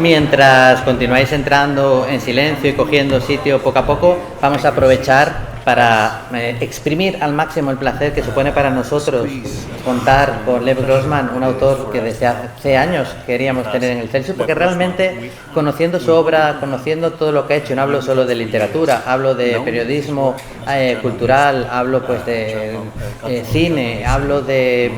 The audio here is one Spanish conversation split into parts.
Mientras continuáis entrando en silencio y cogiendo sitio poco a poco, vamos a aprovechar para exprimir al máximo el placer que supone para nosotros contar con Lev Grossman, un autor que desde hace años queríamos tener en el Celsius, porque realmente conociendo su obra, conociendo todo lo que ha hecho, no hablo solo de literatura, hablo de periodismo cultural, hablo pues de cine, hablo de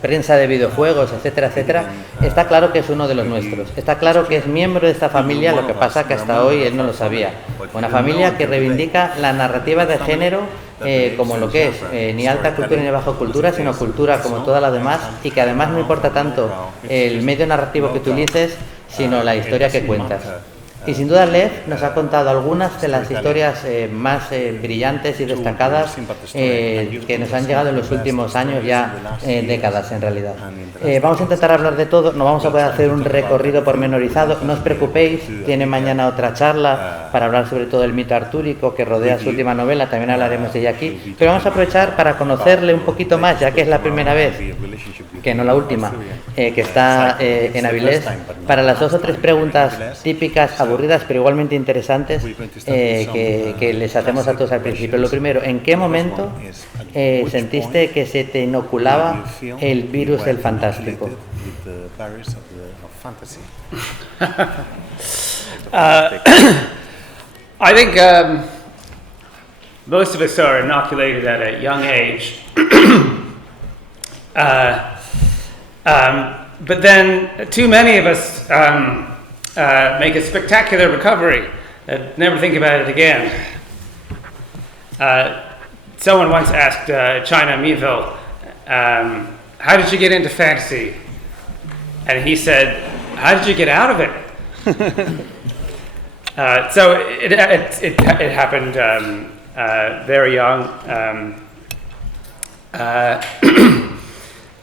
prensa de videojuegos, etcétera, etcétera, está claro que es uno de los nuestros, está claro que es miembro de esta familia, lo que pasa que hasta hoy él no lo sabía. Una familia que reivindica la narrativa de género como lo que es, ni alta cultura ni baja cultura, sino cultura como toda la demás, y que además no importa tanto el medio narrativo que utilices, sino la historia que cuentas. Y sin duda Lev nos ha contado algunas de las historias más brillantes y destacadas que nos han llegado en los últimos años, ya décadas en realidad. Vamos a intentar hablar de todo, no vamos a poder hacer un recorrido pormenorizado, no os preocupéis, tiene mañana otra charla para hablar sobre todo del mito artúrico que rodea su última novela, también hablaremos de ella aquí, pero vamos a aprovechar para conocerle un poquito más, ya que es la primera vez, que no la última, que está en Avilés, para las 2 o 3 preguntas típicas, aburridas pero igualmente interesantes que les hacemos a todos al principio. Lo primero, ¿en qué momento sentiste que se te inoculaba el virus del fantástico? I think most of us are inoculated at a young age. But then too many of us make a spectacular recovery and never think about it again. Someone once asked China Miéville, how did you get into fantasy? And he said, how did you get out of it? So it happened very young.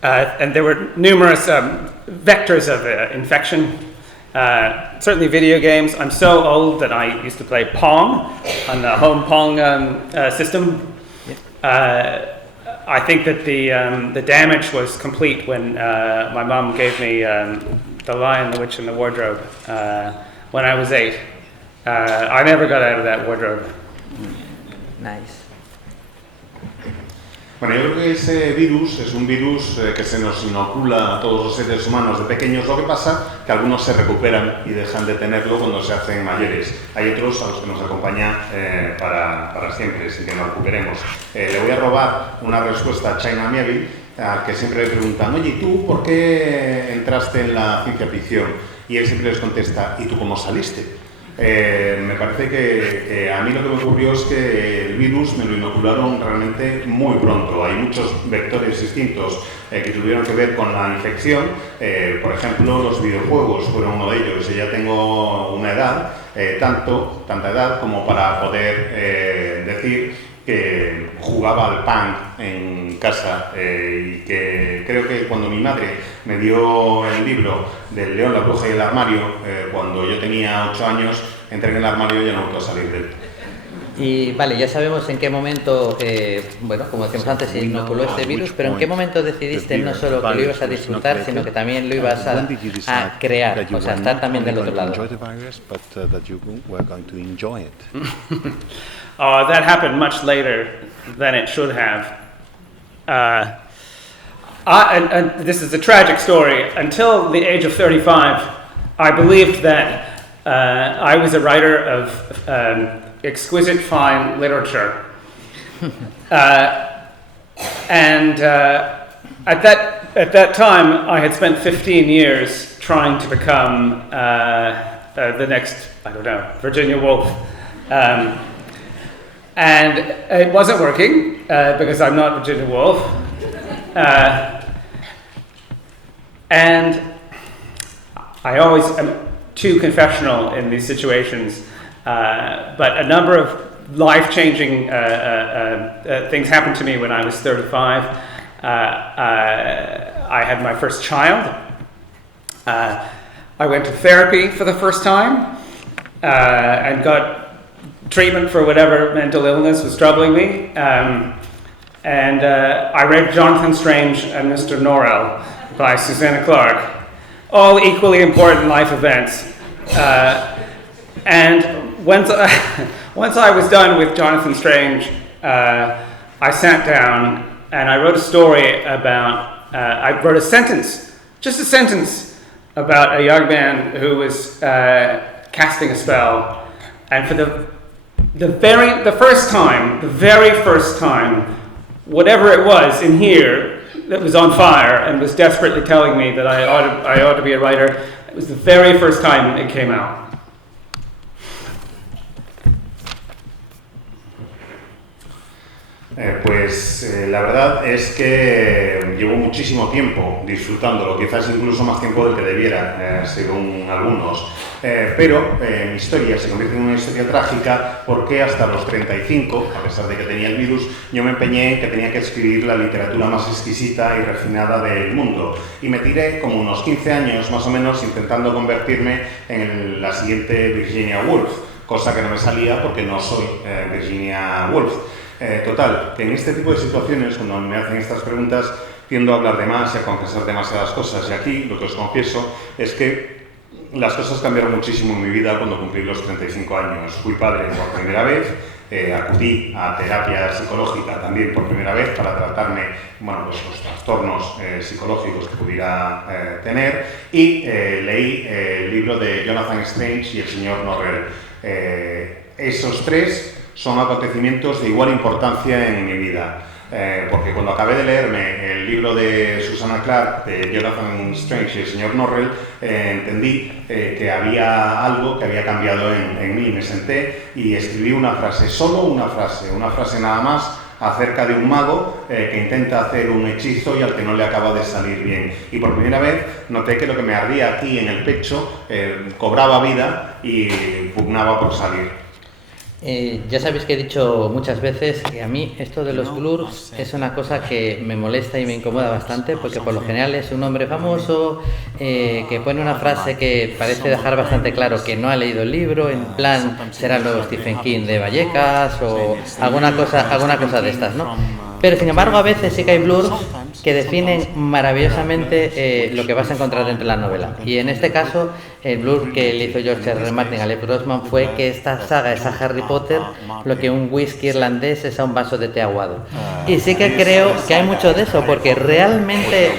And there were numerous vectors of infection. Certainly video games. I'm so old that I used to play Pong on the home Pong system. I think that the damage was complete when my mom gave me The Lion, the Witch, and the Wardrobe when I was 8. I never got out of that wardrobe. Nice. Bueno, yo creo que ese virus es un virus que se nos inocula a todos los seres humanos de pequeños. Lo que pasa que algunos se recuperan y dejan de tenerlo cuando se hacen mayores. Hay otros a los que nos acompaña para siempre, sin que nos recuperemos. Le voy a robar una respuesta a China Miéville, a que siempre le preguntan, oye, ¿y tú por qué entraste en la ciencia ficción? Y él siempre les contesta, ¿y tú cómo saliste? Me parece que a mí lo que me ocurrió es que el virus me lo inocularon realmente muy pronto. Hay muchos vectores distintos que tuvieron que ver con la infección. Por ejemplo, los videojuegos fueron uno de ellos. Yo ya tengo una edad, tanta edad como para poder decir que jugaba al punk en casa y que creo que cuando mi madre me dio el libro del León, la bruja y el armario, cuando yo tenía 8 años, entré en el armario y ya no puedo salir de él. Y vale, ya sabemos en qué momento, bueno, como decíamos antes, se inoculó este virus, pero en qué momento decidiste no solo que lo ibas a disfrutar, sino que también lo ibas a crear, o sea, estar también del otro lado. That happened much later than it should have. And this is a tragic story. Until the age of 35, I believed that I was a writer of exquisite fine literature. And at that time, I had spent 15 years trying to become the next, I don't know, Virginia Woolf. And it wasn't working because I'm not Virginia Woolf. And I always am too confessional in these situations. But a number of life-changing things happened to me when I was 35. I had my first child. I went to therapy for the first time and got treatment for whatever mental illness was troubling me. And I read Jonathan Strange and Mr. Norrell by Susanna Clarke. All equally important life events. And once I was done with Jonathan Strange, I sat down and I wrote a story about, I wrote a sentence, just a sentence, about a young man who was casting a spell. And for the very first time, whatever it was in here that was on fire and was desperately telling me that I ought to be a writer, it was the very first time it came out. La verdad es que llevo muchísimo tiempo disfrutándolo, quizás incluso más tiempo del que debiera, según algunos. Pero mi historia se convierte en una historia trágica porque hasta los 35, a pesar de que tenía el virus, yo me empeñé en que tenía que escribir la literatura más exquisita y refinada del mundo. Y me tiré como unos 15 años más o menos intentando convertirme en la siguiente Virginia Woolf, cosa que no me salía porque no soy Virginia Woolf. Total, que en este tipo de situaciones, cuando me hacen estas preguntas, tiendo a hablar de más y a confesar demasiadas cosas. Y aquí lo que os confieso es que las cosas cambiaron muchísimo en mi vida cuando cumplí los 35 años. Fui padre por primera vez, acudí a terapia psicológica también por primera vez para tratarme, los trastornos psicológicos que pudiera tener, y leí el libro de Jonathan Strange y el señor Norrell. Esos tres son acontecimientos de igual importancia en mi vida, porque cuando acabé de leerme el libro de Susanna Clarke, de Jonathan Strange y el señor Norrell, entendí que había algo que había cambiado en mí. Me senté y escribí una frase, solo una frase nada más, acerca de un mago que intenta hacer un hechizo y al que no le acaba de salir bien. Y por primera vez noté que lo que me ardía aquí en el pecho cobraba vida y pugnaba por salir. Ya sabéis que he dicho muchas veces que a mí esto de los blurs es una cosa que me molesta y me incomoda bastante, porque por lo general es un hombre famoso que pone una frase que parece dejar bastante claro que no ha leído el libro, en plan será el nuevo Stephen King de Vallecas o alguna cosa de estas, ¿no? Pero sin embargo a veces sí que hay blurs que definen maravillosamente lo que vas a encontrar dentro de la novela. Y en este caso el blur que le hizo George R. Martin a Lev Grossman fue que esta saga es a Harry Potter lo que un whisky irlandés es a un vaso de té aguado. Y sí que creo que hay mucho de eso, porque realmente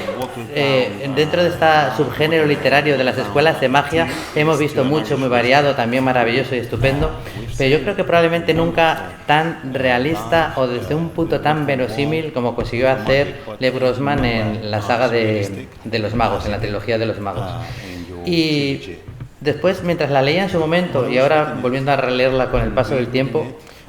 dentro de este subgénero literario de las escuelas de magia hemos visto mucho, muy variado, también maravilloso y estupendo, pero yo creo que probablemente nunca tan realista o desde un punto tan verosímil como consiguió hacer Lev Grossman en la saga de los magos, en la trilogía de los magos. Y después, mientras la leía en su momento y ahora volviendo a releerla con el paso del tiempo,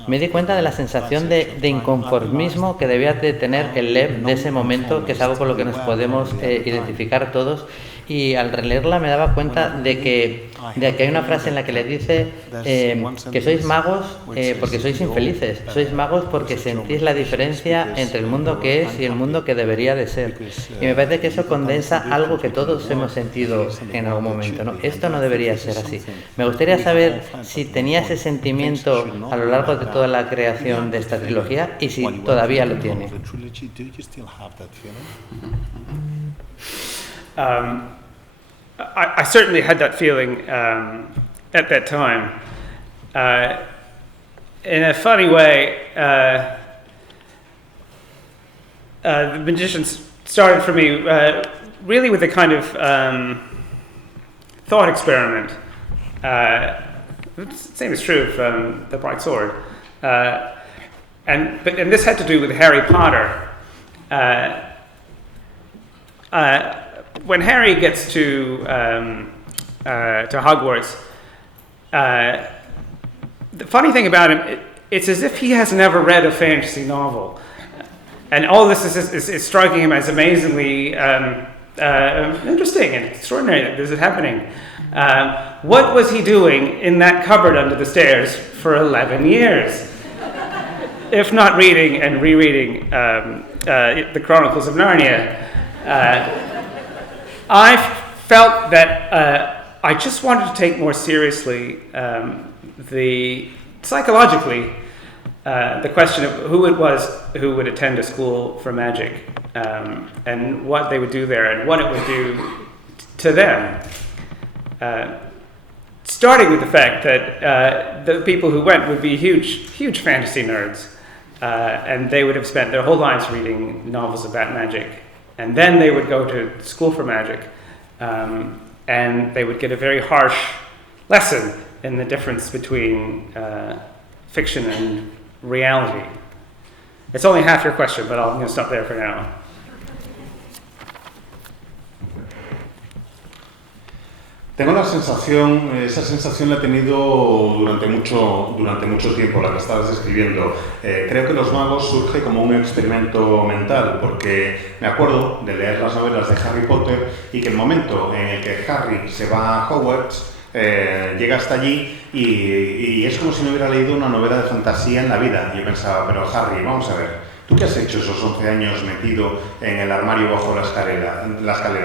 me di cuenta de la sensación de inconformismo que debía de tener el Lev de ese momento, que es algo con lo que nos podemos identificar todos. Y al releerla me daba cuenta de que hay una frase en la que le dice que sois magos porque sois infelices, sois magos porque sentís la diferencia entre el mundo que es y el mundo que debería de ser. Y me parece que eso condensa algo que todos hemos sentido en algún momento, ¿no? Esto no debería ser así. Me gustaría saber si tenía ese sentimiento a lo largo de toda la creación de esta trilogía y si todavía lo tiene. I certainly had that feeling at that time. In a funny way, The Magicians started for me really with a kind of thought experiment. Same is true of The Bright Sword. And this had to do with Harry Potter. When Harry gets to Hogwarts, the funny thing about him, it's as if he has never read a fantasy novel, and all this is striking him as amazingly interesting and extraordinary that this is happening. What was he doing in that cupboard under the stairs for 11 years? If not reading and rereading the Chronicles of Narnia. I felt that I just wanted to take more seriously psychologically the question of who it was who would attend a school for magic and what they would do there and what it would do to them. starting with the fact that the people who went would be huge fantasy nerds, and they would have spent their whole lives reading novels about magic, and then they would go to school for magic, and they would get a very harsh lesson in the difference between fiction and reality. It's only half your question, but I'm going to stop there for now. Tengo la sensación, esa sensación la he tenido durante mucho tiempo, la que estabas describiendo. Creo que Los Magos surge como un experimento mental, porque me acuerdo de leer las novelas de Harry Potter y que el momento en el que Harry se va a Hogwarts, llega hasta allí y es como si no hubiera leído una novela de fantasía en la vida. Y yo pensaba, pero Harry, vamos a ver, ¿tú qué has hecho esos 11 años metido en el armario bajo la escalera?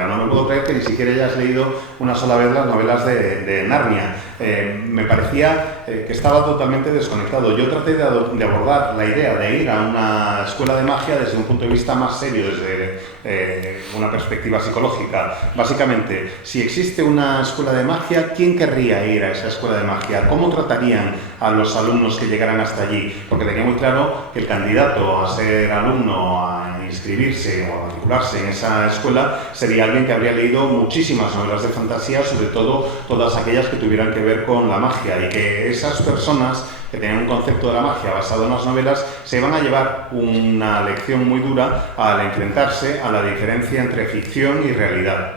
No me puedo creer que ni siquiera hayas leído una sola vez las novelas de Narnia. Me parecía que estaba totalmente desconectado. Yo traté de abordar la idea de ir a una escuela de magia desde un punto de vista más serio, desde una perspectiva psicológica. Básicamente, si existe una escuela de magia, ¿quién querría ir a esa escuela de magia? ¿Cómo tratarían a los alumnos que llegaran hasta allí? Porque tenía muy claro que el candidato a ser alumno, a inscribirse o a matricularse en esa escuela, sería alguien que habría leído muchísimas novelas de fantasía, sobre todo todas aquellas que tuvieran que ver con la magia, y que esas personas que tenían un concepto de la magia basado en las novelas se van a llevar una lección muy dura al enfrentarse a la diferencia entre ficción y realidad.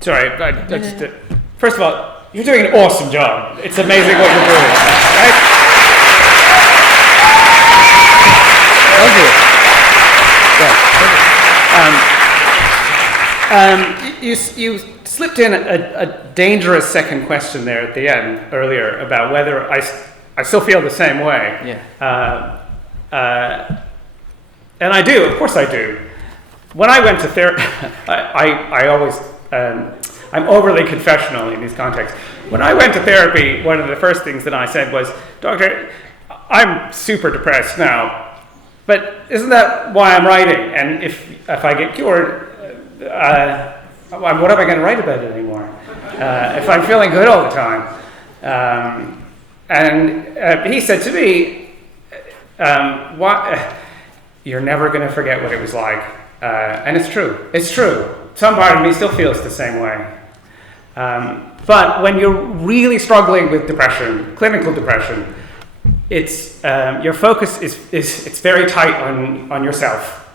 Sorry, first of all, you're doing an awesome job. It's amazing what you're doing, right? Thank you. You slipped in a dangerous second question there at the end earlier about whether I still feel the same way. Yeah. And I do, of course I do. When I went to therapy, I always, I'm overly confessional in these contexts. When I went to therapy, one of the first things that I said was, Doctor, I'm super depressed now. But isn't that why I'm writing? And if I get cured, what am I going to write about it anymore? If I'm feeling good all the time. And he said to me, you're never going to forget what it was like. And it's true. It's true. Some part of me still feels the same way. But when you're really struggling with depression, clinical depression, it's your focus is very tight on yourself,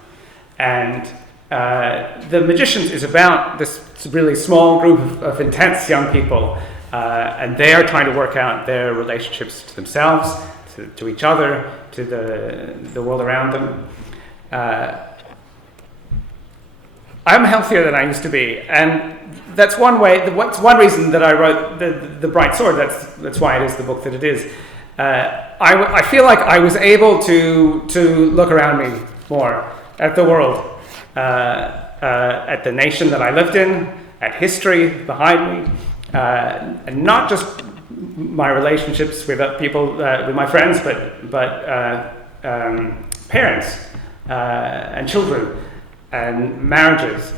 and The Magicians is about this really small group of intense young people, and they are trying to work out their relationships to themselves, to each other, to the world around them. I'm healthier than I used to be, and that's one way. What's one reason that I wrote the Bright Sword? That's why it is the book that it is. I feel like I was able to look around me more at the world, at the nation that I lived in, at history behind me, and not just my relationships with people, with my friends, but parents and children and marriages.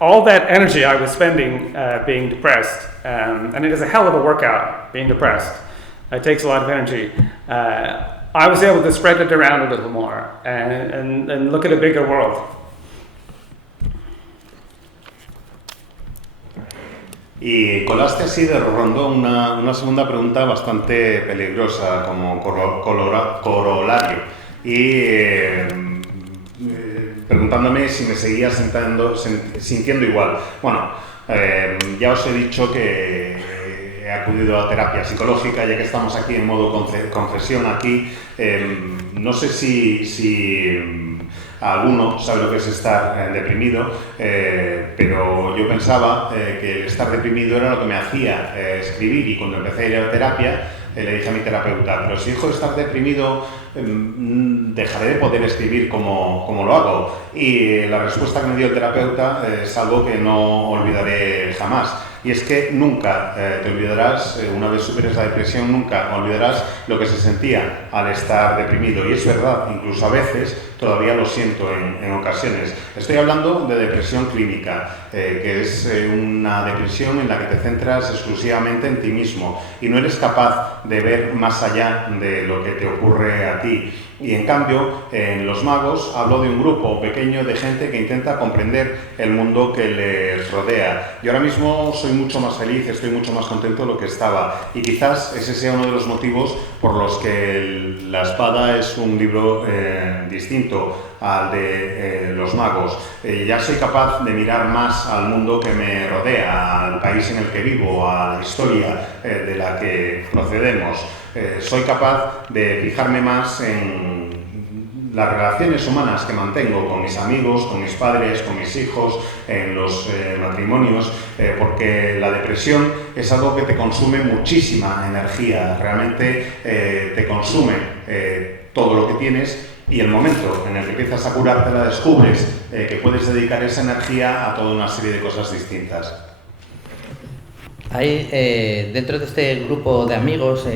All that energy I was spending being depressed, and it is a hell of a workout being depressed. It takes a lot of energy. I was able to spread it around a little more and look at a bigger world. Y colaste así de rondón una segunda pregunta bastante peligrosa como corolario. Y preguntándome si me seguía sintiendo igual. Bueno, ya os he dicho que he acudido a terapia psicológica, ya que estamos aquí en modo confesión aquí. No sé si alguno sabe lo que es estar deprimido, pero yo pensaba que el estar deprimido era lo que me hacía escribir, y cuando empecé a ir a terapia le dije a mi terapeuta, pero si dejo de estar deprimido dejaré de poder escribir como lo hago. Y la respuesta que me dio el terapeuta es algo que no olvidaré jamás. Y es que nunca te olvidarás, una vez superes la depresión, nunca olvidarás lo que se sentía al estar deprimido. Y es verdad, incluso a veces todavía lo siento en ocasiones. Estoy hablando de depresión clínica, que es una depresión en la que te centras exclusivamente en ti mismo y no eres capaz de ver más allá de lo que te ocurre a ti. Y en cambio, en Los Magos hablo de un grupo pequeño de gente que intenta comprender el mundo que les rodea. Yo ahora mismo soy mucho más feliz, estoy mucho más contento de lo que estaba. Y quizás ese sea uno de los motivos por los que La Espada es un libro distinto al de Los Magos. Ya soy capaz de mirar más al mundo que me rodea, al país en el que vivo, a la historia de la que procedemos. Soy capaz de fijarme más en las relaciones humanas que mantengo con mis amigos, con mis padres, con mis hijos, en los matrimonios, porque la depresión es algo que te consume muchísima energía, realmente te consume todo lo que tienes. Y el momento en el que empiezas a curártela descubres que puedes dedicar esa energía a toda una serie de cosas distintas. Hay dentro de este grupo de amigos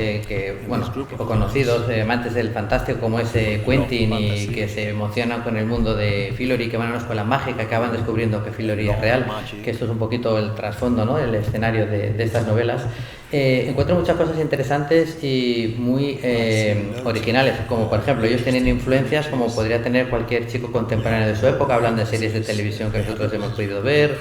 o conocidos, amantes del fantástico como es Quentin y que se emocionan con el mundo de Fillory, que van a una escuela mágica, que acaban descubriendo que Fillory es real, que esto es un poquito el trasfondo, ¿no?, el escenario de estas novelas. Encuentro muchas cosas interesantes y muy originales, como por ejemplo ellos tienen influencias como podría tener cualquier chico contemporáneo de su época, hablan de series de televisión que nosotros hemos podido ver,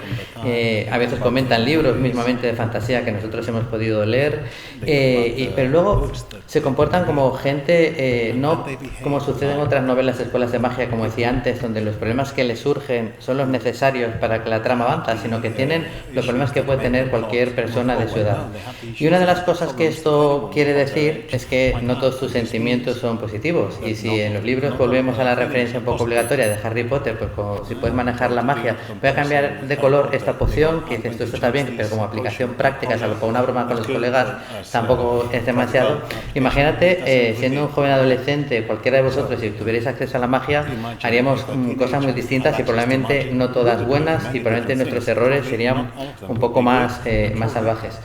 a veces comentan libros mismamente de fantasía que nosotros hemos podido leer, pero luego se comportan como gente, no como sucede en otras novelas de escuelas de magia, como decía antes, donde los problemas que les surgen son los necesarios para que la trama avanza, sino que tienen los problemas que puede tener cualquier persona de su edad. Y una de las cosas que esto quiere decir es que no todos tus sentimientos son positivos. Y si en los libros volvemos a la referencia un poco obligatoria de Harry Potter, pues si puedes manejar la magia, voy a cambiar de color esta poción, que dices, esto está bien, pero como aplicación práctica, salvo para una broma con los colegas, tampoco es demasiado. Imagínate, siendo un joven adolescente, cualquiera de vosotros, si tuvierais acceso a la magia, haríamos cosas muy distintas y probablemente no todas buenas, y probablemente nuestros errores serían un poco más salvajes.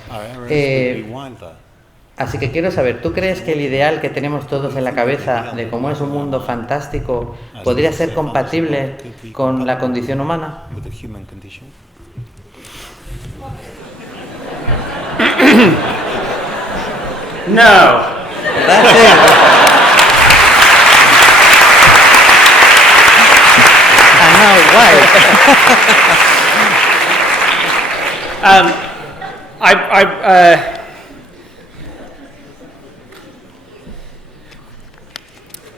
Así que quiero saber, ¿tú crees que el ideal que tenemos todos en la cabeza de cómo es un mundo fantástico podría ser compatible con la condición humana? No. That's it. I know why.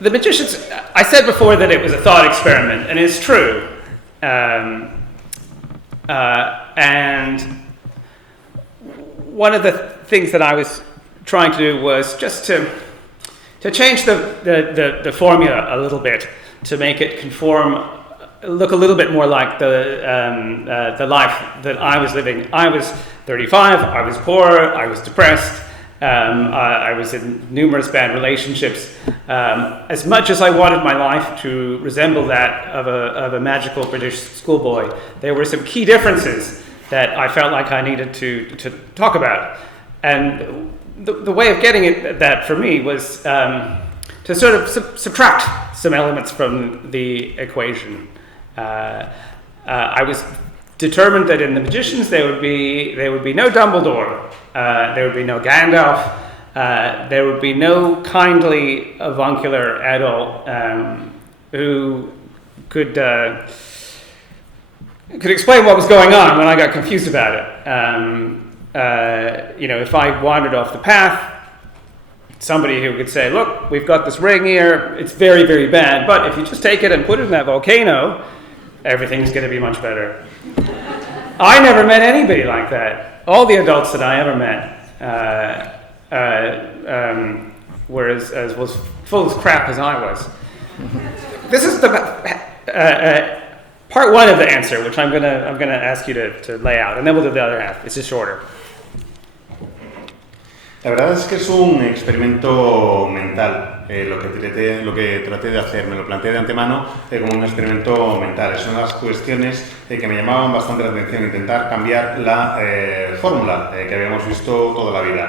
The Magicians, I said before that it was a thought experiment, and it's true. And one of the things that I was trying to do was just to change the formula a little bit, to make it look a little bit more like the life that I was living. I was 35, I was poor, I was depressed, I was in numerous bad relationships. As much as I wanted my life to resemble that of a magical British schoolboy, there were some key differences that I felt like I needed to talk about. And the way of getting that for me was to sort of subtract some elements from the equation. I was determined that in the Magicians there would be no Dumbledore, there would be no Gandalf, there would be no kindly avuncular adult who could explain what was going on when I got confused about it. If I wandered off the path, somebody who could say, look, we've got this ring here, it's very, very bad, but if you just take it and put it in that volcano, everything's going to be much better. I never met anybody like that. All the adults that I ever met were as was full of crap as I was. This is the part one of the answer, which I'm gonna ask you to lay out, and then we'll do the other half. It's just shorter. La verdad es que es un experimento mental. Lo que traté de hacer, me lo planteé de antemano como un experimento mental. Es una de las cuestiones que me llamaban bastante la atención, intentar cambiar la fórmula que habíamos visto toda la vida.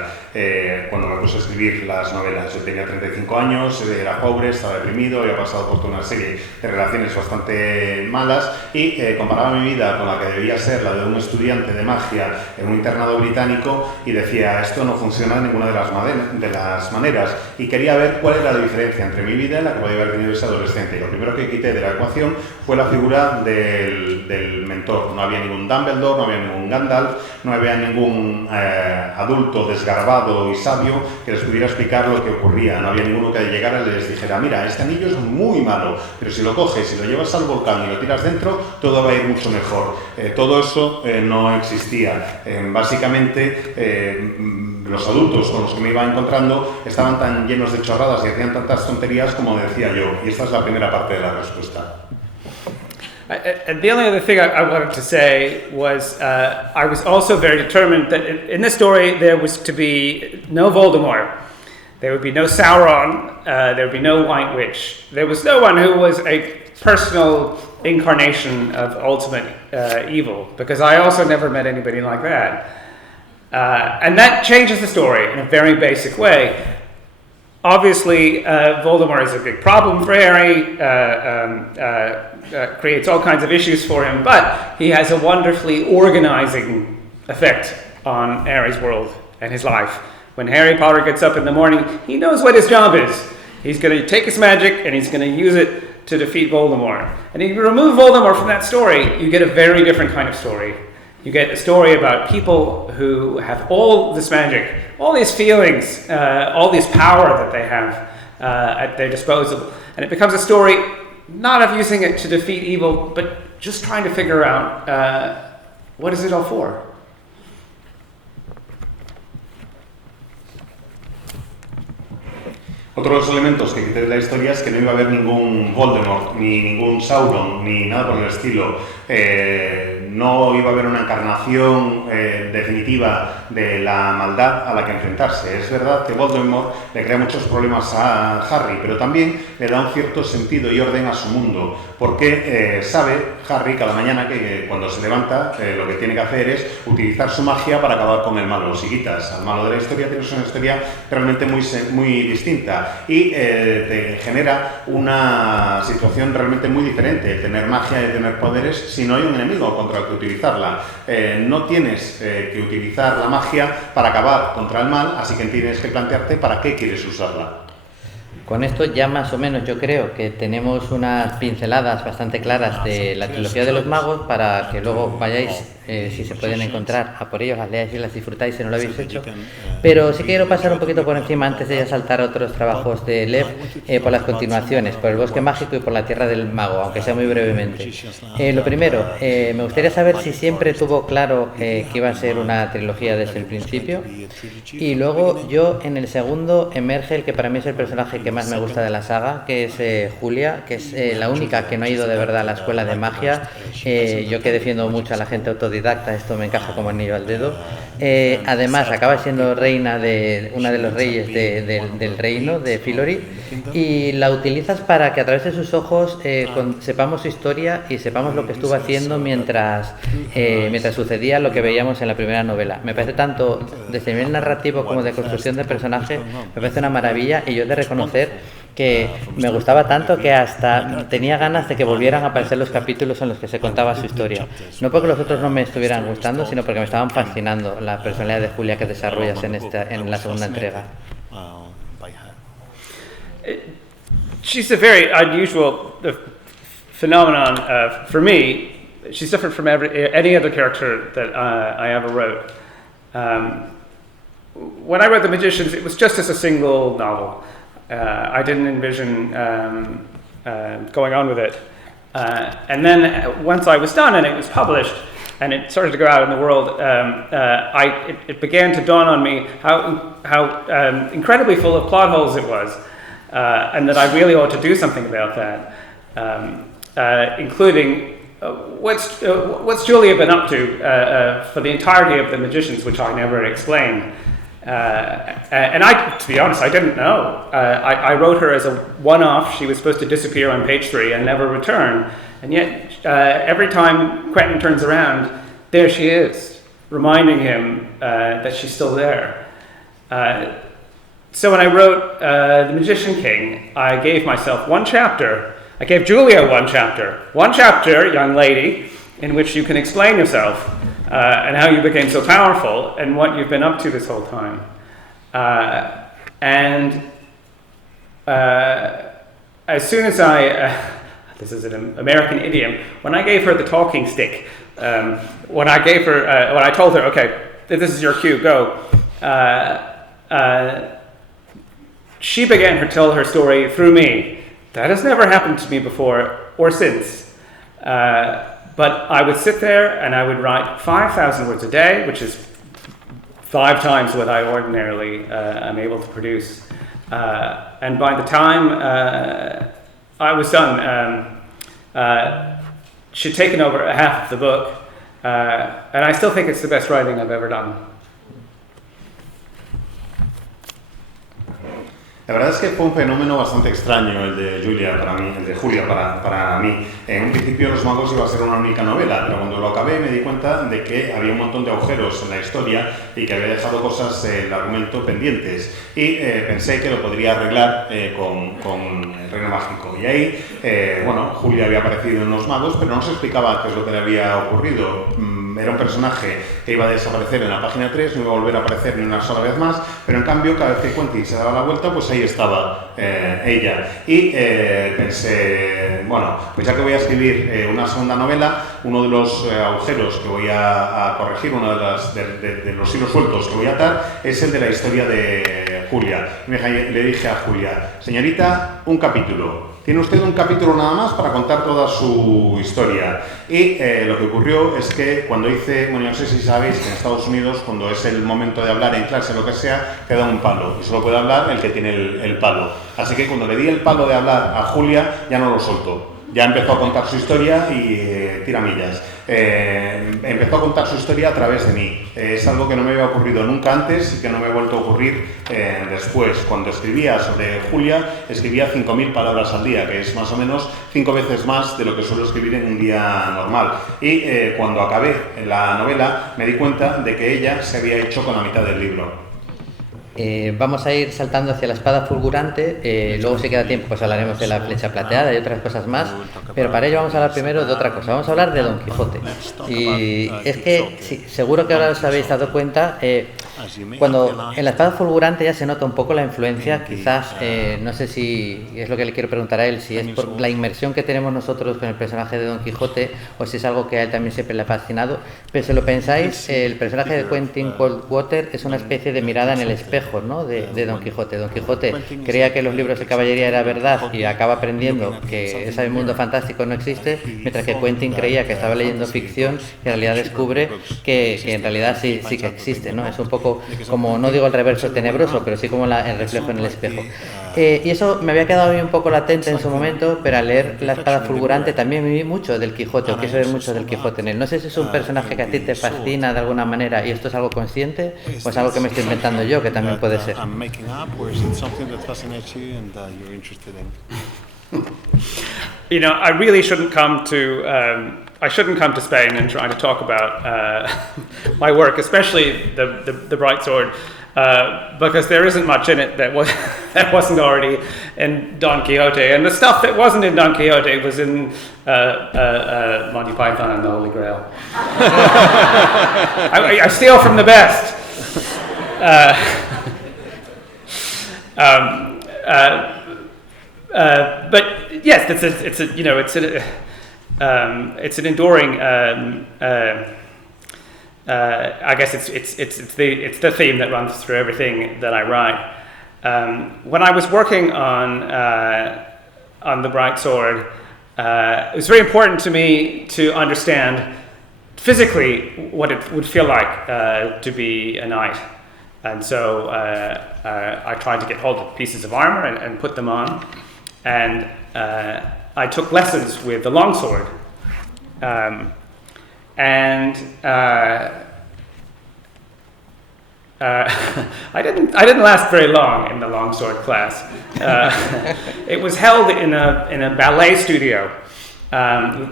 Cuando me puse a escribir las novelas, yo tenía 35 años, era pobre, estaba deprimido, había pasado por toda una serie de relaciones bastante malas y comparaba mi vida con la que debía ser la de un estudiante de magia en un internado británico y decía, esto no funciona de ninguna de las maneras, y quería ver cuál era la diferencia entre mi vida y la que podía haber tenido ese adolescente. Y lo primero que quité de la ecuación fue la figura del mentor. No había ningún Dumbledore, no había ningún Gandalf, no había ningún adulto desgarbado y sabio que les pudiera explicar lo que ocurría. No había ninguno que llegara y les dijera, mira, este anillo es muy malo, pero si lo coges y lo llevas al volcán y lo tiras dentro, todo va a ir mucho mejor. Todo eso no existía. Básicamente, los adultos con los que me iba encontrando estaban tan llenos de chorradas y hacían tantas tonterías como decía yo. Y esta es la primera parte de la respuesta. And the only other thing I wanted to say was I was also very determined that in this story there was to be no Voldemort. There would be no Sauron. There would be no White Witch. There was no one who was a personal incarnation of ultimate evil, because I also never met anybody like that. And that changes the story in a very basic way. Obviously, Voldemort is a big problem for Harry, creates all kinds of issues for him, but he has a wonderfully organizing effect on Harry's world and his life. When Harry Potter gets up in the morning, he knows what his job is. He's going to take his magic and he's going to use it to defeat Voldemort. And if you remove Voldemort from that story, you get a very different kind of story. You get a story about people who have all this magic, all these feelings, all this power that they have at their disposal. And it becomes a story not of using it to defeat evil, but just trying to figure out what is it all for. Otro de los elementos que quité de la historia es que no iba a haber ningún Voldemort, ni ningún Sauron, ni nada por el estilo. No iba a haber una encarnación definitiva de la maldad a la que enfrentarse. Es verdad que Voldemort le crea muchos problemas a Harry, pero también le da un cierto sentido y orden a su mundo, porque sabe Harry cada mañana que cuando se levanta lo que tiene que hacer es utilizar su magia para acabar con el malo. Si quitas al malo de la historia, tienes una historia realmente muy distinta y te genera una situación realmente muy diferente. Tener magia y tener poderes si no hay un enemigo contra el que utilizarla. No tienes que utilizar la magia para acabar contra el mal, así que tienes que plantearte para qué quieres usarla. Con esto ya más o menos yo creo que tenemos unas pinceladas bastante claras de la trilogía de los magos para que luego vayáis, si se pueden encontrar, a por ellos, las leáis y las disfrutáis si no lo habéis hecho. Pero sí quiero pasar un poquito por encima antes de ya saltar a otros trabajos de Lev, por las continuaciones, por el bosque mágico y por la tierra del mago, aunque sea muy brevemente. Lo primero, me gustaría saber si siempre tuvo claro que iba a ser una trilogía desde el principio. Y luego yo en el segundo emerge el que para mí es el personaje que más me gusta de la saga, que es Julia, que es la única que no ha ido de verdad a la escuela de magia. Yo que defiendo mucho a la gente autodidacta, esto me encaja como anillo al dedo. Además acaba siendo reina de una de los reyes del reino de Fillory, y la utilizas para que a través de sus ojos sepamos su historia y sepamos lo que estuvo haciendo mientras sucedía lo que veíamos en la primera novela. Me parece tanto desde el nivel narrativo como de construcción de personaje, me parece una maravilla, y yo he de reconocer que me gustaba tanto que hasta tenía ganas de que volvieran a aparecer los capítulos en los que se contaba su historia. No porque los otros no me estuvieran gustando, sino porque me estaban fascinando la personalidad de Julia que desarrollas en la segunda entrega. She's a very unusual phenomenon for me. She's different from any other character that I ever wrote. When I wrote The Magicians, it was just as a single novel. I didn't envision going on with it. And then once I was done and it was published and it started to go out in the world, it began to dawn on me how incredibly full of plot holes it was, and that I really ought to do something about that, including what's Julia been up to for the entirety of The Magicians, which I never explained. And to be honest, I didn't know. I wrote her as a one-off. She was supposed to disappear on page 3 and never return. And yet, every time Quentin turns around, there she is, reminding him that she's still there. So when I wrote The Magician King, I gave myself one chapter. I gave Julia one chapter. One chapter, young lady, in which you can explain yourself and how you became so powerful and what you've been up to this whole time. As soon as this is an American idiom, when I gave her the talking stick, when I told her, okay, this is your cue, go, she began to tell her story through me. That has never happened to me before or since. But I would sit there and I would write 5,000 words a day, which is 5 times what I ordinarily am able to produce. And by the time I was done, she'd taken over half of the book, and I still think it's the best writing I've ever done. La verdad es que fue un fenómeno bastante extraño el de Julia para mí, el de Julia para mí. En un principio Los Magos iba a ser una única novela, pero cuando lo acabé me di cuenta de que había un montón de agujeros en la historia y que había dejado cosas el argumento pendientes. Y pensé que lo podría arreglar con el Reino Mágico. Y ahí, Julia había aparecido en Los Magos, pero no se explicaba qué es lo que le había ocurrido. Era un personaje que iba a desaparecer en la página 3, no iba a volver a aparecer ni una sola vez más, pero en cambio cada vez que Quentin se daba la vuelta, pues ahí estaba ella. Y pensé, pues ya que voy a escribir una segunda novela, uno de los agujeros que voy a corregir, uno de los hilos sueltos que voy a atar, es el de la historia de Julia. Y le dije a Julia, señorita, un capítulo. Tiene usted un capítulo nada más para contar toda su historia. Y lo que ocurrió es que cuando no sé si sabéis que en Estados Unidos, cuando es el momento de hablar en clase o lo que sea, te dan un palo. Y solo puede hablar el que tiene el palo. Así que cuando le di el palo de hablar a Julia, ya no lo soltó. Ya empezó a contar su historia y tiramillas. Empezó a contar su historia a través de mí. Es algo que no me había ocurrido nunca antes y que no me ha vuelto a ocurrir después. Cuando escribía sobre Julia, escribía 5.000 palabras al día, que es más o menos 5 veces más de lo que suelo escribir en un día normal. Y cuando acabé la novela, me di cuenta de que ella se había hecho con la mitad del libro. Vamos a ir saltando hacia la espada fulgurante, luego si queda tiempo pues hablaremos de la flecha plateada y otras cosas más, pero para ello vamos a hablar primero de otra cosa, vamos a hablar de Don Quijote. Y es que sí, seguro que ahora os habéis dado cuenta, cuando en la espada fulgurante ya se nota un poco la influencia, quizás, no sé si es lo que le quiero preguntar a él, si es por la inmersión que tenemos nosotros con el personaje de Don Quijote o si es algo que a él también siempre le ha fascinado, pero si lo pensáis, el personaje de Quentin Coldwater es una especie de mirada en el espejo, ¿no? de Don Quijote. Don Quijote creía que los libros de caballería era verdad y acaba aprendiendo que ese mundo fantástico no existe, mientras que Quentin creía que estaba leyendo ficción y en realidad descubre que en realidad sí que existe, ¿no? Es un poco como, no digo el reverso tenebroso, pero sí como el reflejo en el espejo. Y eso me había quedado a mí un poco latente en su momento, pero al leer La espada fulgurante también viví mucho del Quijote, o quise ver mucho del Quijote en él. No sé si es un personaje que a ti te fascina de alguna manera y esto es algo consciente o es algo que me estoy inventando yo, que también puede ser. You know, I really shouldn't come to Spain and try to talk about my work, especially the Bright Sword, because there isn't much in it that wasn't already in Don Quixote, and the stuff that wasn't in Don Quixote was in Monty Python and the Holy Grail. I steal from the best. But yes, it's an enduring. I guess it's the theme that runs through everything that I write. When I was working on the Bright Sword, it was very important to me to understand physically what it would feel like to be a knight. And so I tried to get hold of pieces of armor and put them on. And I took lessons with the longsword. I didn't last very long in the longsword class. It was held in a ballet studio,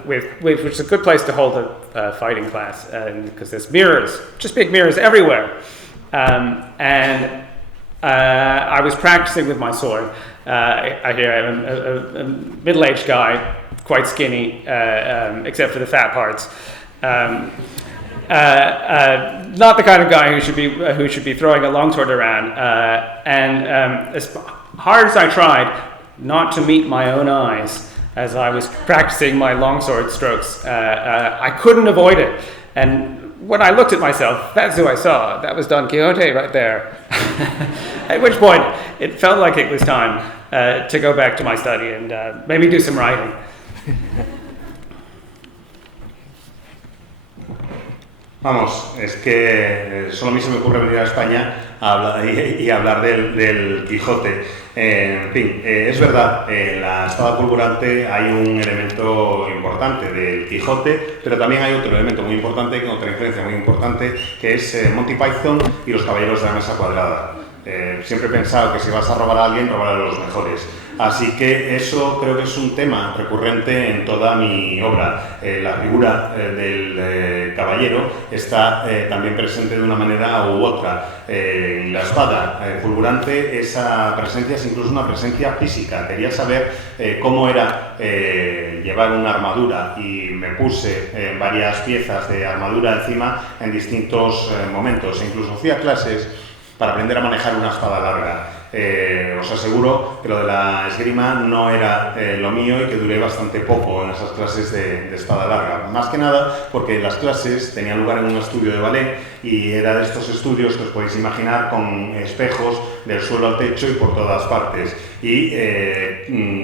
which is a good place to hold a fighting class because there's mirrors, just big mirrors everywhere. And I was practicing with my sword. I'm a middle-aged guy, quite skinny, except for the fat parts. Not the kind of guy who should be throwing a longsword around. As hard as I tried not to meet my own eyes as I was practicing my longsword strokes, I couldn't avoid it. And when I looked at myself, that's who I saw. That was Don Quixote right there. At which point, it felt like it was time to go back to my study and maybe do some writing. Vamos, es que solo a mí se me ocurre venir a España y hablar del Quijote. En fin, es verdad, en la espada fulgurante hay un elemento importante del Quijote, pero también hay otro elemento muy importante, otra influencia muy importante, que es Monty Python y los Caballeros de la Mesa Cuadrada. Siempre he pensado que si vas a robar a alguien, robar a los mejores. Así que eso creo que es un tema recurrente en toda mi obra. La figura del caballero está también presente de una manera u otra. En la espada fulgurante esa presencia es incluso una presencia física. Quería saber cómo era llevar una armadura y me puse varias piezas de armadura encima en distintos momentos. E incluso fui a clases para aprender a manejar una espada larga. Os aseguro que lo de la esgrima no era lo mío y que duré bastante poco en esas clases de espada larga. Más que nada porque las clases tenían lugar en un estudio de ballet y era de estos estudios que os podéis imaginar con espejos del suelo al techo y por todas partes. Y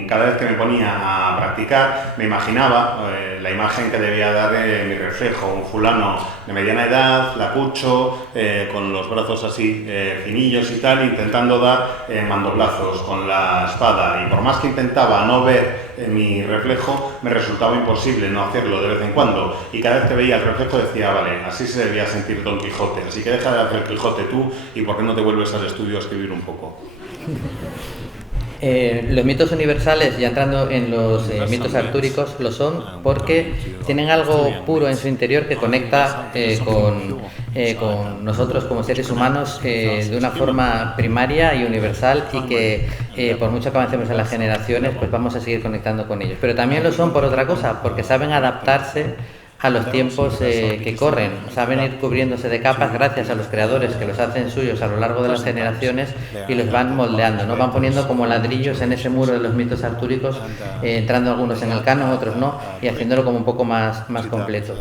cada vez que me ponía a practicar me imaginaba la imagen que debía dar de mi reflejo, un fulano de mediana edad, flacucho, con los brazos así finillos y tal, intentando dar mandoblazos con la espada, y por más que intentaba no ver mi reflejo, me resultaba imposible no hacerlo de vez en cuando, y cada vez que veía el reflejo decía, vale, así se debía sentir Don Quijote, así que deja de hacer el Quijote tú y por qué no te vuelves al estudio a escribir un poco. Los mitos universales, ya entrando en los mitos artúricos, lo son porque tienen algo puro en su interior que conecta con nosotros como seres humanos de una forma primaria y universal, y que por mucho que avancemos en las generaciones, pues vamos a seguir conectando con ellos. Pero también lo son por otra cosa, porque saben adaptarse a los tiempos que corren, saben ir cubriéndose de capas gracias a los creadores que los hacen suyos a lo largo de las generaciones y los van moldeando, ¿no? Van poniendo como ladrillos en ese muro de los mitos artúricos, entrando algunos en el canon, otros no, y haciéndolo como un poco más completo.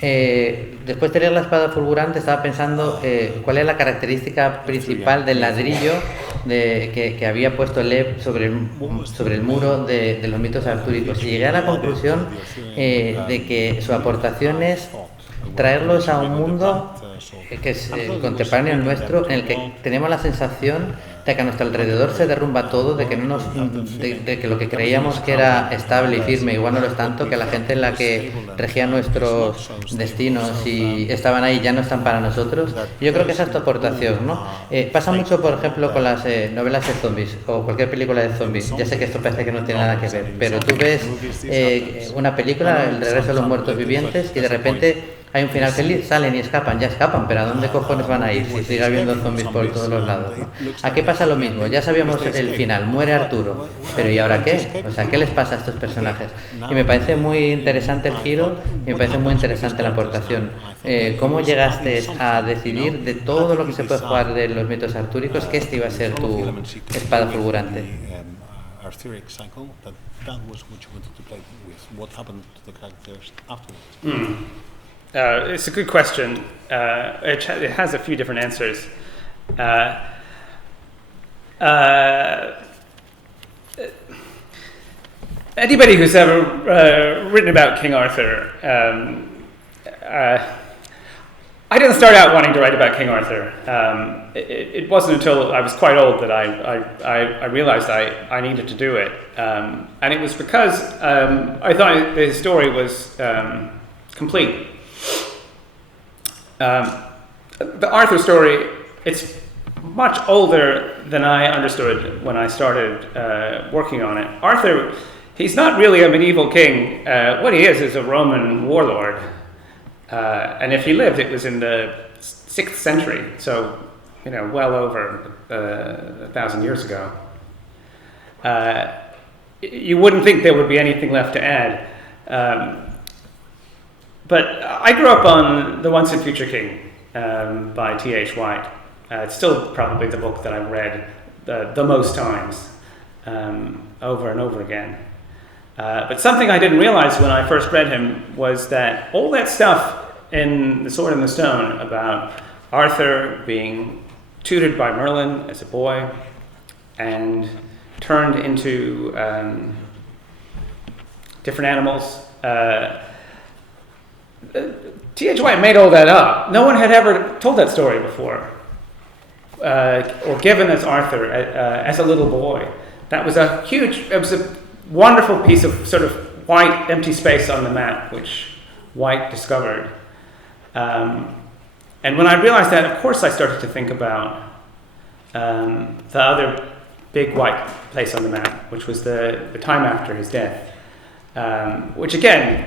Después de leer la espada fulgurante estaba pensando cuál es la característica principal del ladrillo que había puesto Lev sobre el muro de los mitos artúricos, y llegué a la conclusión de que su aportación es traerlos a un mundo que es contemporáneo al nuestro, en el que tenemos la sensación de que a nuestro alrededor se derrumba todo, de que lo que creíamos que era estable y firme igual no lo es tanto, que la gente en la que regía nuestros destinos y estaban ahí ya no están para nosotros. Y yo creo que esa es tu aportación, ¿no? Pasa mucho, por ejemplo, con las novelas de zombies o cualquier película de zombies. Ya sé que esto parece que no tiene nada que ver, pero tú ves una película, El regreso de los muertos vivientes, y de repente hay un final feliz, salen y escapan, ya escapan, pero ¿a dónde cojones van a ir si sigue habiendo zombies por todos los lados, ¿no? Aquí pasa lo mismo, ya sabíamos el final, muere Arturo, pero ¿y ahora qué? O sea, ¿qué les pasa a estos personajes? Y me parece muy interesante el giro, y me parece muy interesante la aportación. ¿Cómo llegaste a decidir de todo lo que se puede jugar de los mitos artúricos que este iba a ser tu espada fulgurante? It's a good question. It has a few different answers. Anybody who's ever written about King Arthur, I didn't start out wanting to write about King Arthur. It wasn't until I was quite old that I realized I needed to do it. And it was because I thought his story was complete. The Arthur story it's much older than I understood when I started working on it. Arthur, he's not really a medieval king. What he is a Roman warlord. And if he lived, it was in the 6th century, so well over 1,000 years ago. You wouldn't think there would be anything left to add. But I grew up on The Once and Future King by T.H. White. It's still probably the book that I've read the most times, over and over again. But something I didn't realize when I first read him was that all that stuff in The Sword and the Stone about Arthur being tutored by Merlin as a boy and turned into different animals. T.H. White made all that up. No one had ever told that story before, or given as Arthur as a little boy. It was a wonderful piece of sort of white empty space on the map, which White discovered. And when I realized that, of course, I started to think about the other big white place on the map, which was the time after his death. Which again,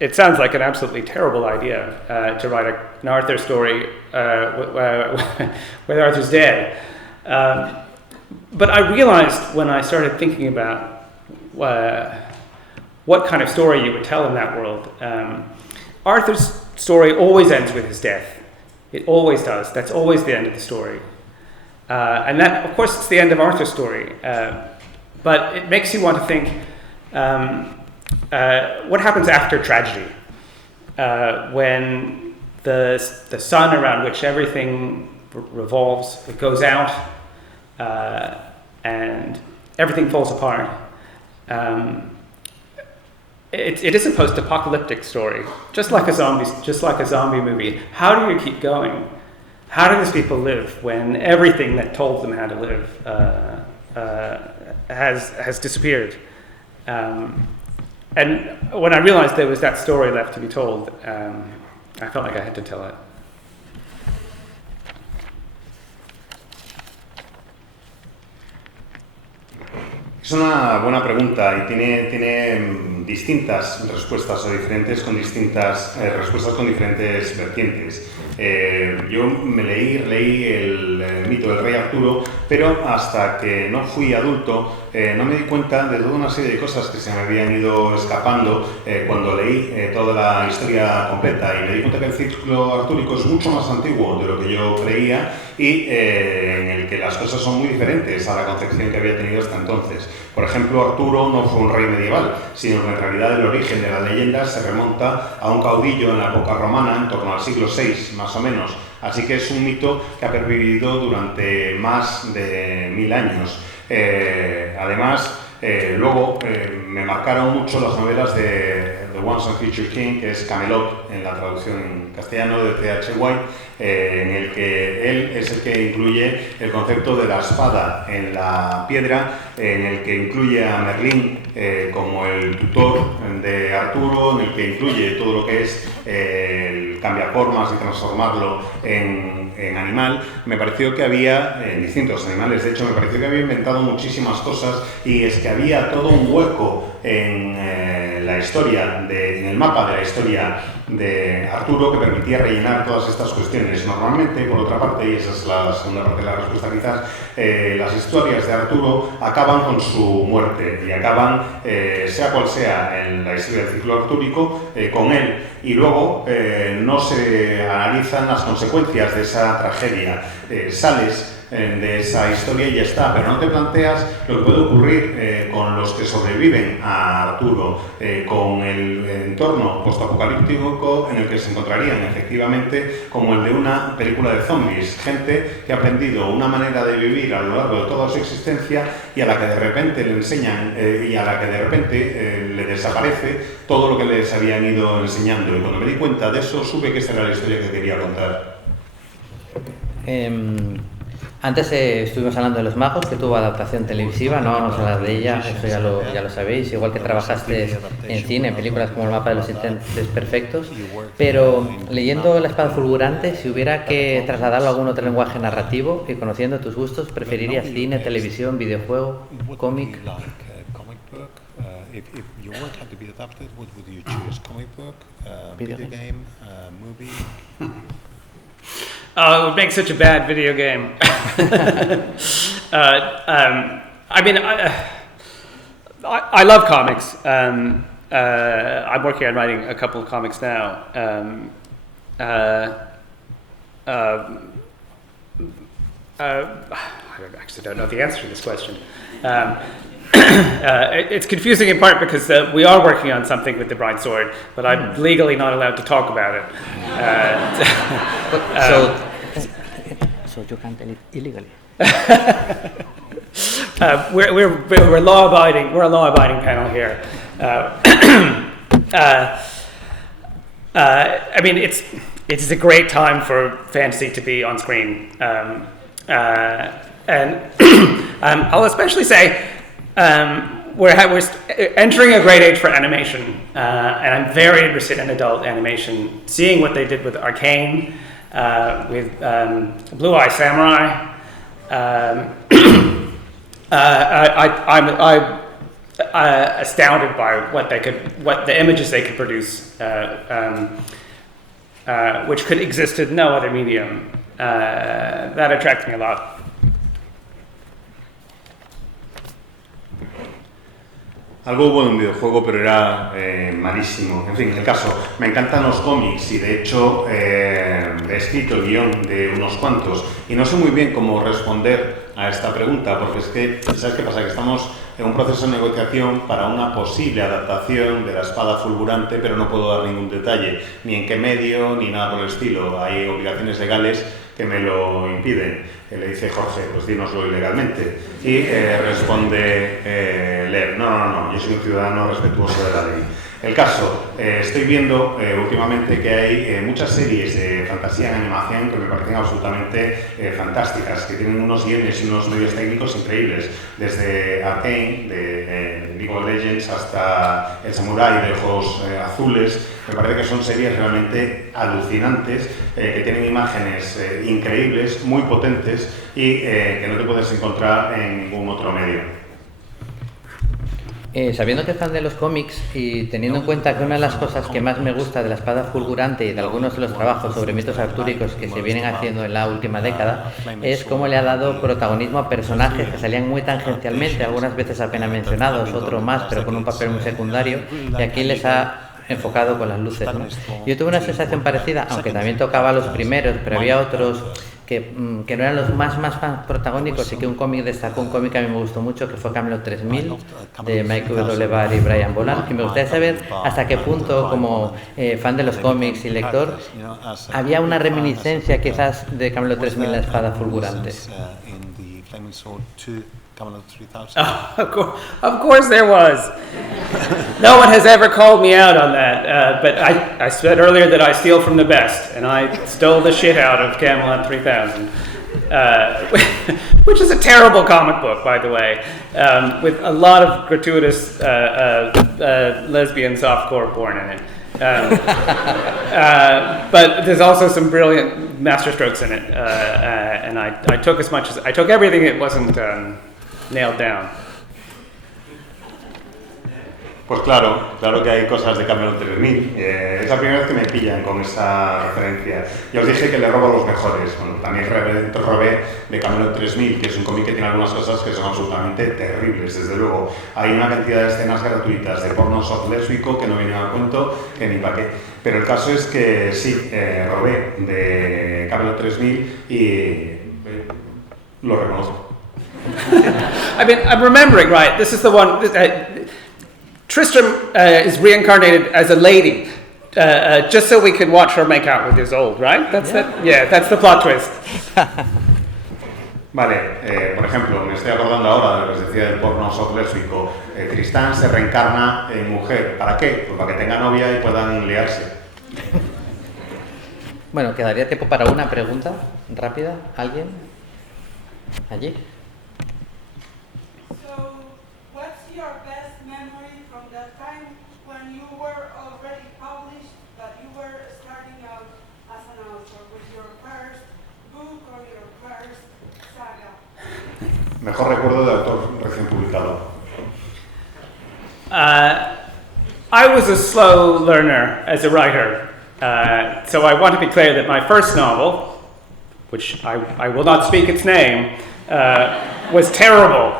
it sounds like an absolutely terrible idea to write an Arthur story with Arthur's dead. But I realized when I started thinking about what kind of story you would tell in that world, Arthur's story always ends with his death. It always does. That's always the end of the story. And that, of course, it's the end of Arthur's story. But it makes you want to think, what happens after tragedy? When the sun around which everything revolves, it goes out, and everything falls apart. It is a post-apocalyptic story, just like a zombie movie. How do you keep going? How do these people live when everything that told them how to live has disappeared? And when I realized there was that story left to be told, I felt like I had to tell it. Es una buena pregunta y tiene distintas respuestas o diferentes con distintas respuestas con diferentes vertientes. Yo leí el mito del rey Arturo, pero hasta que no fui adulto no me di cuenta de toda una serie de cosas que se me habían ido escapando cuando leí toda la historia completa, y me di cuenta que el ciclo artúrico es mucho más antiguo de lo que yo creía y en el que las cosas son muy diferentes a la concepción que había tenido hasta entonces. Por ejemplo, Arturo no fue un rey medieval, sino que en realidad el origen de la leyenda se remonta a un caudillo en la época romana, en torno al siglo VI, más o menos. Así que es un mito que ha pervivido durante más de 1000 años. Además, luego me marcaron mucho las novelas de The Once and Future King, que es Camelot en la traducción en castellano de T.H. White, en el que él es el que incluye el concepto de la espada en la piedra, en el que incluye a Merlín como el tutor de Arturo, en el que incluye todo lo que es el cambiaformas y transformarlo en animal. Me pareció que había, en distintos animales, de hecho me pareció que había inventado muchísimas cosas, y es que había todo un hueco en la historia, en el mapa de la historia de Arturo, que permitía rellenar todas estas cuestiones. Normalmente, por otra parte, y esa es la segunda parte de la respuesta quizás, las historias de Arturo acaban con su muerte y acaban, sea cual sea en la historia del ciclo artúrico, con él, y luego no se analizan las consecuencias de esa tragedia. Sales de esa historia y ya está, pero no te planteas lo que puede ocurrir con los que sobreviven a Arturo, con el entorno postapocalíptico en el que se encontrarían, efectivamente, como el de una película de zombies, gente que ha aprendido una manera de vivir a lo largo de toda su existencia y a la que de repente le enseñan y a la que de repente le desaparece todo lo que les habían ido enseñando, y cuando me di cuenta de eso supe que esa era la historia que quería contar. Antes estuvimos hablando de Los Magos, que tuvo adaptación televisiva, no vamos a hablar de ella, eso ya lo sabéis, igual que trabajaste en cine, en películas como El mapa de los instantes perfectos, pero leyendo La espada fulgurante, si hubiera que trasladarlo a algún otro lenguaje narrativo y conociendo tus gustos, ¿preferirías cine, televisión, videojuego, cómic? If your work had to be adapted, what would you choose? Comic book, video game, movie? Oh, it would make such a bad video game. I mean, I love comics. I'm working on writing a couple of comics now. I actually don't know the answer to this question. It's confusing in part because we are working on something with the Bright Sword, but I'm legally not allowed to talk about it. So you can tell it illegally. We're law-abiding. We're a law-abiding panel here. I mean, it's a great time for fantasy to be on screen, and I'll especially say. We're entering a great age for animation, and I'm very interested in adult animation. Seeing what they did with Arcane, with Blue Eye Samurai, I'm astounded by what the images they could produce, which could exist in no other medium. That attracts me a lot. Algo hubo en un videojuego, pero era malísimo. En fin, el caso, me encantan los cómics y de hecho he escrito el guión de unos cuantos y no sé muy bien cómo responder a esta pregunta, porque es que, ¿sabes qué pasa? Que estamos en un proceso de negociación para una posible adaptación de La espada fulgurante, pero no puedo dar ningún detalle, ni en qué medio, ni nada por el estilo. Hay obligaciones legales que me lo impiden. Le dice Jorge, pues dínoslo ilegalmente. Y responde Lev, no, yo soy un ciudadano respetuoso de la ley. El caso, estoy viendo últimamente que hay muchas series de fantasía en animación que me parecen absolutamente fantásticas, que tienen unos guiones y unos medios técnicos increíbles, desde Arcane, de League of Legends, hasta El Samurai de Ojos Azules. Me parece que son series realmente alucinantes, que tienen imágenes increíbles, muy potentes y que no te puedes encontrar en ningún otro medio. Sabiendo que es fan de los cómics y teniendo en cuenta que una de las cosas que más me gusta de La espada fulgurante y de algunos de los trabajos sobre mitos artúricos que se vienen haciendo en la última década es cómo le ha dado protagonismo a personajes que salían muy tangencialmente, algunas veces apenas mencionados, otros más, pero con un papel muy secundario, y aquí les ha enfocado con las luces, ¿no? Yo tuve una sensación parecida, aunque también tocaba a los primeros, pero había otros que no eran los más protagónicos, y que un cómic destacó, un cómic que a mí me gustó mucho, que fue Camelot 3000 de Michael W. Barr y Brian Boland, y me gustaría saber hasta qué punto, como fan de los cómics y lector, había una reminiscencia quizás de Camelot 3000, La espada fulgurante. Of course there was. No one has ever called me out on that, but I said earlier that I steal from the best, and I stole the shit out of Camelot 3000, which is a terrible comic book, by the way, with a lot of gratuitous lesbian softcore porn in it. But there's also some brilliant masterstrokes in it, and I took everything that wasn't nailed down. Pues claro que hay cosas de Camelot 3000. Es la primera vez que me pillan con esa referencia. Ya os dije que le robo a los mejores. Bueno, también robé de Camelot 3000, que es un cómic que tiene algunas cosas que son absolutamente terribles. Desde luego, hay una cantidad de escenas gratuitas de porno soft lésbico que no viene a cuento, que ni para qué. Pero el caso es que sí, robé de Camelot 3000 y lo reconozco. I mean, I'm remembering, right? This is the one. Tristram is reincarnated as a lady, just so we could watch her make out with Isolde, right? That's the plot twist. Vale, por ejemplo, me estoy acordando ahora de lo que os decía del porno soft lésbico. Tristán se reencarna en mujer. ¿Para qué? Pues para que tenga novia y puedan liarse. Bueno, quedaría tiempo para una pregunta rápida. ¿Alguien? Allí. So, what's your best memory from that time when you were already published, but you were starting out as an author with your first book or your first saga? Mejor recuerdo de autor recién publicado. I was a slow learner as a writer, so I want to be clear that my first novel, which I will not speak its name, was terrible,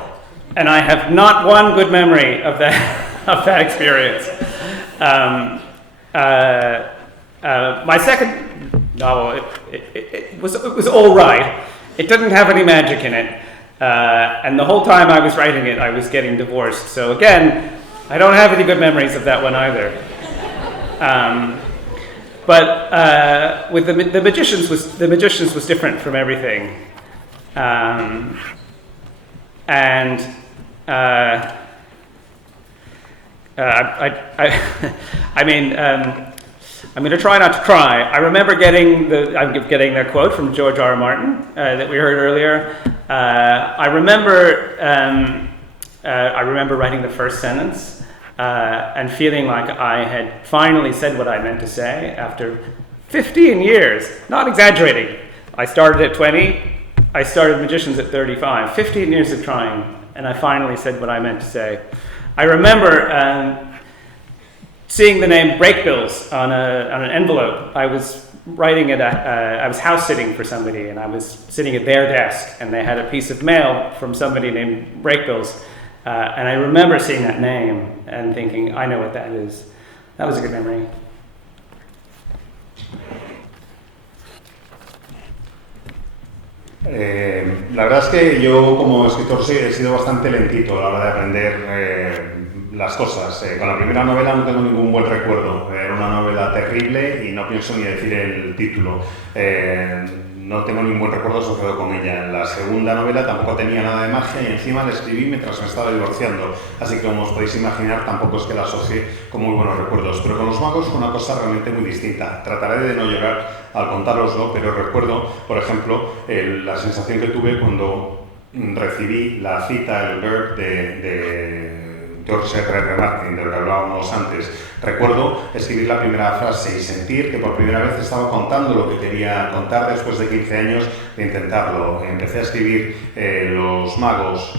and I have not one good memory of that experience. My second novel, it was all right. It didn't have any magic in it, and the whole time I was writing it, I was getting divorced. So again, I don't have any good memories of that one either. But with the Magicians was different from everything, I'm going to try not to cry. I remember getting the quote from George R. R. Martin that we heard earlier. I remember writing the first sentence and feeling like I had finally said what I meant to say after 15 years. Not exaggerating. I started at 20. I started Magicians at 35. 15 years of trying, and I finally said what I meant to say. I remember seeing the name Breakbills on an envelope. I was I was house sitting for somebody, and I was sitting at their desk, and they had a piece of mail from somebody named Breakbills, and I remember seeing that name and thinking, I know what that is. That was a good memory. La verdad es que yo como escritor sí, he sido bastante lentito a la hora de aprender las cosas. Con la primera novela no tengo ningún buen recuerdo. Era una novela terrible y no pienso ni decir el título. No tengo ningún buen recuerdo asociado con ella. La segunda novela tampoco tenía nada de magia y encima la escribí mientras me estaba divorciando. Así que como os podéis imaginar, tampoco es que la asocié con muy buenos recuerdos. Pero con los magos fue una cosa realmente muy distinta. Trataré de no llorar al contároslo, pero recuerdo, por ejemplo, la sensación que tuve cuando recibí la cita, el verb de George R. Martin, del que hablábamos antes. Recuerdo escribir la primera frase y sentir que por primera vez estaba contando lo que quería contar después de 15 años de intentarlo. Empecé a escribir Los Magos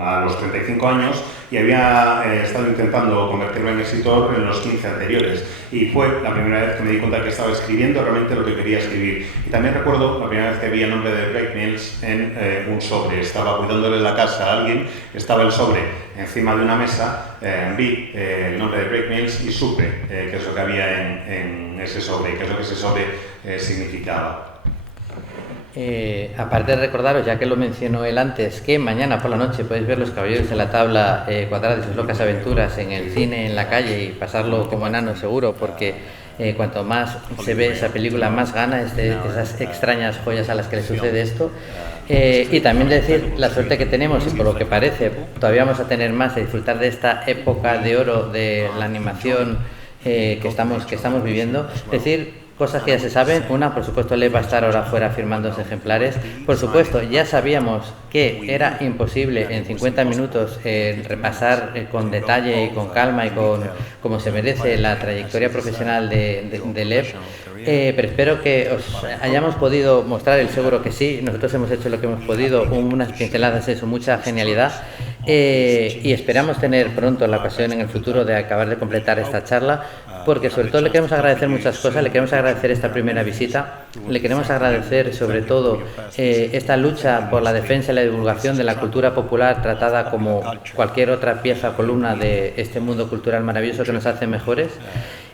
a los 35 años y había estado intentando convertirme en escritor en los 15 anteriores. Y fue la primera vez que me di cuenta que estaba escribiendo realmente lo que quería escribir. Y también recuerdo la primera vez que vi el nombre de Blake Mills en un sobre. Estaba cuidándole la casa a alguien, estaba el sobre encima de una mesa, vi el nombre de Blake Mills y supe qué es lo que había en ese sobre, qué es lo que ese sobre significaba. Aparte de recordaros, ya que lo mencionó él antes, que mañana por la noche podéis ver Los Caballeros en la Tabla Cuadrada de sus locas aventuras en el cine, en la calle, y pasarlo como enano seguro, porque cuanto más se ve esa película, más gana esas extrañas joyas a las que le sucede esto. Y también decir la suerte que tenemos, y por lo que parece todavía vamos a tener más, a disfrutar de esta época de oro de la animación que estamos viviendo. Decir cosas que ya se saben. Una, por supuesto, Lev va a estar ahora fuera firmando los ejemplares. Por supuesto, ya sabíamos que era imposible en 50 minutos repasar con detalle y con calma y como se merece la trayectoria profesional de Lev. Pero espero que os hayamos podido mostrar, el seguro que sí. Nosotros hemos hecho lo que hemos podido, unas pinceladas de eso, mucha genialidad. Y esperamos tener pronto la ocasión en el futuro de acabar de completar esta charla, porque sobre todo le queremos agradecer muchas cosas. Le queremos agradecer esta primera visita, le queremos agradecer sobre todo esta lucha por la defensa y la divulgación de la cultura popular, tratada como cualquier otra pieza o columna de este mundo cultural maravilloso que nos hace mejores.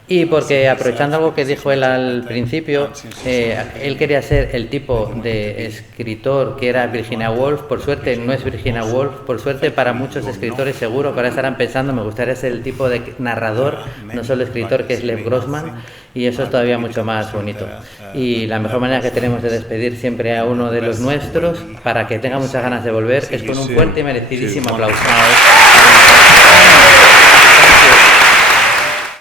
Y porque, aprovechando algo que dijo él al principio, él quería ser el tipo de escritor que era Virginia Woolf. Por suerte no es Virginia Woolf. Por suerte para muchos escritores seguro que ahora estarán pensando, me gustaría ser el tipo de narrador, no solo escritor, que es Lev Grossman, y eso es todavía mucho más bonito. Y la mejor manera que tenemos de despedir siempre a uno de los nuestros, para que tenga muchas ganas de volver, es con un fuerte y merecidísimo aplauso.